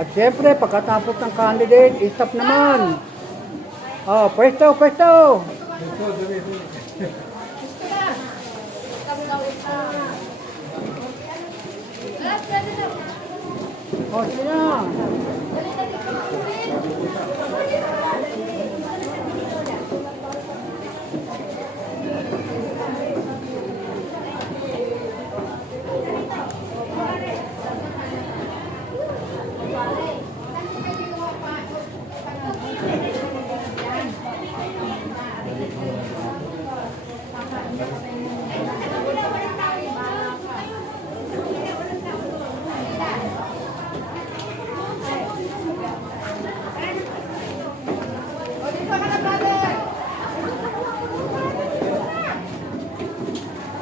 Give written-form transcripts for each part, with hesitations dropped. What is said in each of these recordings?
At siyempre, pagkatapos ng candidate, stop naman. Oh, pwesto, pwesto. Oh, sila.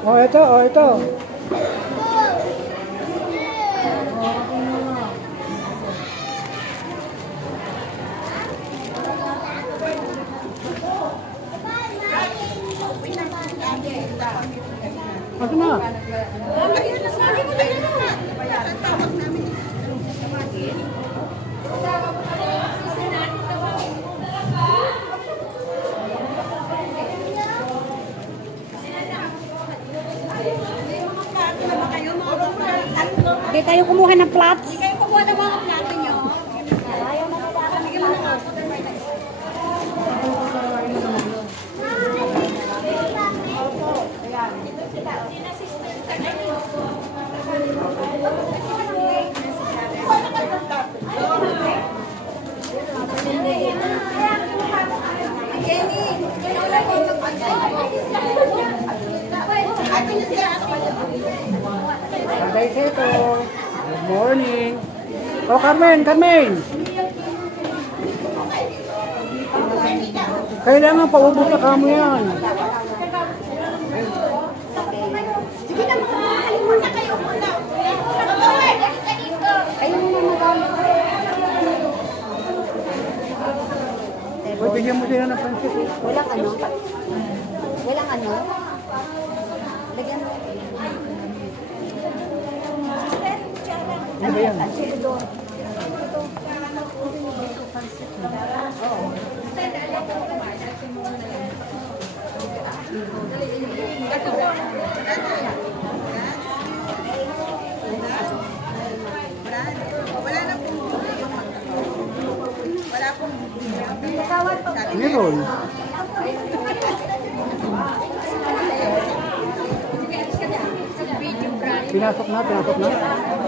Oh, ito, oh, ito. Ito na. Hindi kayo kumuha ng plots? Hindi kayo kumuha ng mga plato nyo. Ayaw na nalaman. Bigyan mo na ako. Jenny, wala ko Tatay Seto. Good morning. Oh, Carmen, Carmen. Kailangan paubos na kamo yan. Sige na mga mahalin muna kayo muna. Kayo muna magamit. Uy, bigyan mo sila ng pansit. Walang ano? Walang ano? Lagyan mo. Ano ba yan? Meron. Pinasok na, pinasok na.